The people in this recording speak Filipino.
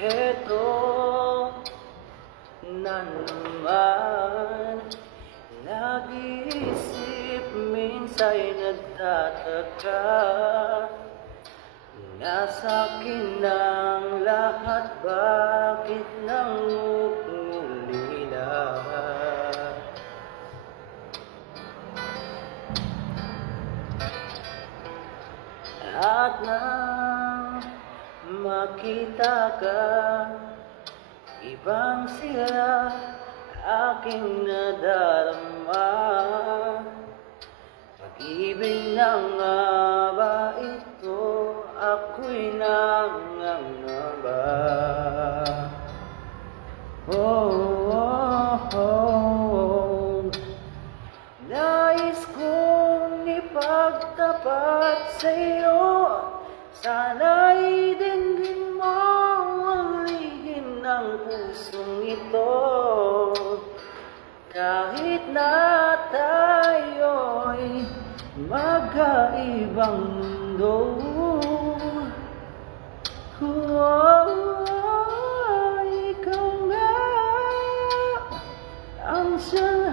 Heto na naman, nag-iisip, minsa'y nagtataka. Nasa'kin ang lahat, bakit nangungulila? At nang makita ka, ibang sila aking nadarama. Pag-ibig na nga ba ito, ako'y nangangamba. Oh, oh, oh. Nais kong ipagtapat sa'yo, sana'y dinggin mo ang lihim ng pusong ito. Kahit na tayo'y magkaibang mundo, ikaw nga ang siyang